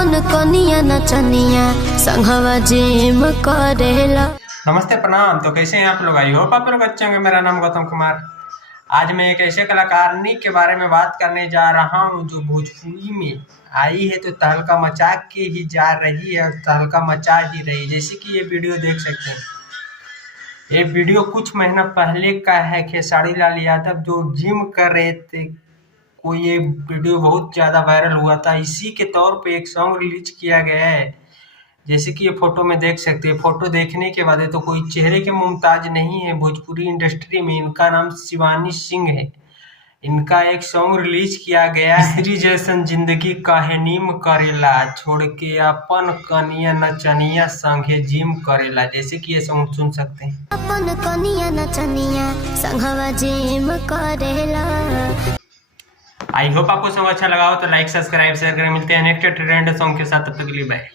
अपन कनिया नचनिया संघवा जिम करेला। नमस्ते प्रणाम। तो कैसे हैं आप लोग? आई होप आप लोग अच्छे होंगे। मेरा नाम गौतम कुमार। आज मैं एक ऐसे कलाकारनी के बारे में बात करने जा रहा हूं जो भोजपुरी में आई है तो तहलका मचा के ही जा रही है और तहलका मचा ही रही। जैसे कि ये वीडियो देख सकते हैं, ये वीडियो कुछ महीना पहले का है। खेसारी लाल यादव जो जिम कर रहे थे, को ये वीडियो बहुत ज़्यादा वायरल हुआ था। इसी के तौर पे एक सॉन्ग रिलीज किया गया है। जैसे कि ये फोटो में देख सकते हैं। फोटो देखने के बाद तो कोई चेहरे के मुमताज नहीं है भोजपुरी इंडस्ट्री में। इनका नाम शिवानी सिंह है। इनका एक सॉन्ग रिलीज किया गया है, स्त्री जैसन जिंदगी काहे नीम करेला, छोड़ के अपन कनिया नचनिया संगे जिम करेला। जैसे कि ये सॉन्ग सुन सकते हैं। अपन कनिया नचनिया संघवा जिम करेला। आई होप आपको सॉन्ग अच्छा लगा हो तो लाइक सब्सक्राइब शेयर करें। मिलते हैं नेक्स्ट ट्रेंड सॉन्ग के साथ, तब तक के लिए बाय।